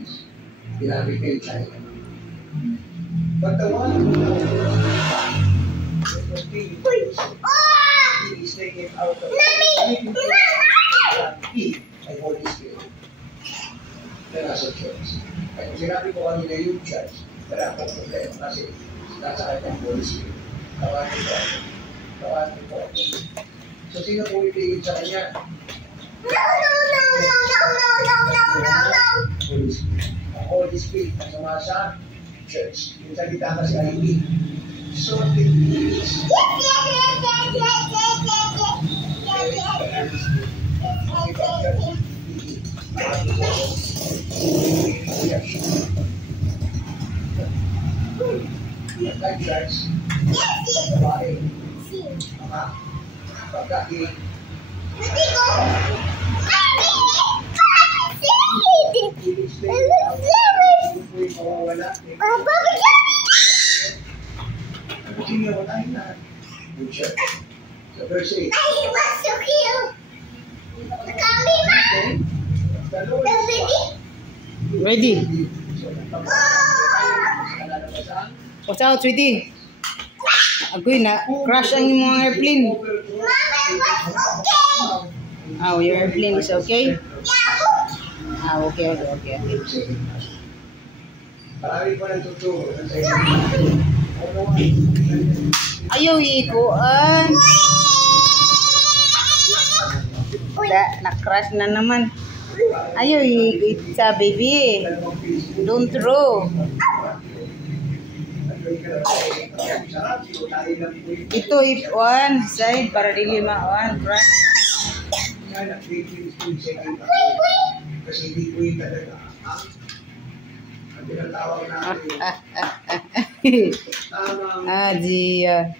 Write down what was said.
Philippines. Ginamit kay China. But the one who he is taken out of he ay Holy Spirit. Na nasa church. Kaya kung sinabi ko kanina yung church, wala akong problema kasi nasa kanyang Holy Spirit. Tawagin ko ako. Tawagin ko ako. So sino po itigil sa kanya? No. Holy Spirit. Ang Holy Spirit na sumasa church. Yung salita kasi ay hindi. So it is. Like church. Babae. Mga pagkain. So verse 8. Ready? Watch out, sweetie. Agoy na, crash ang mga airplane. Oh, your airplane is okay? Ah, okay. Ayaw ikuan. Na-crash na naman. Ayaw sa baby. Don't throw. Ito ikuan side para dili ma-on crash. Kasi hindi ko yung talaga ang tinatawag natin Dia.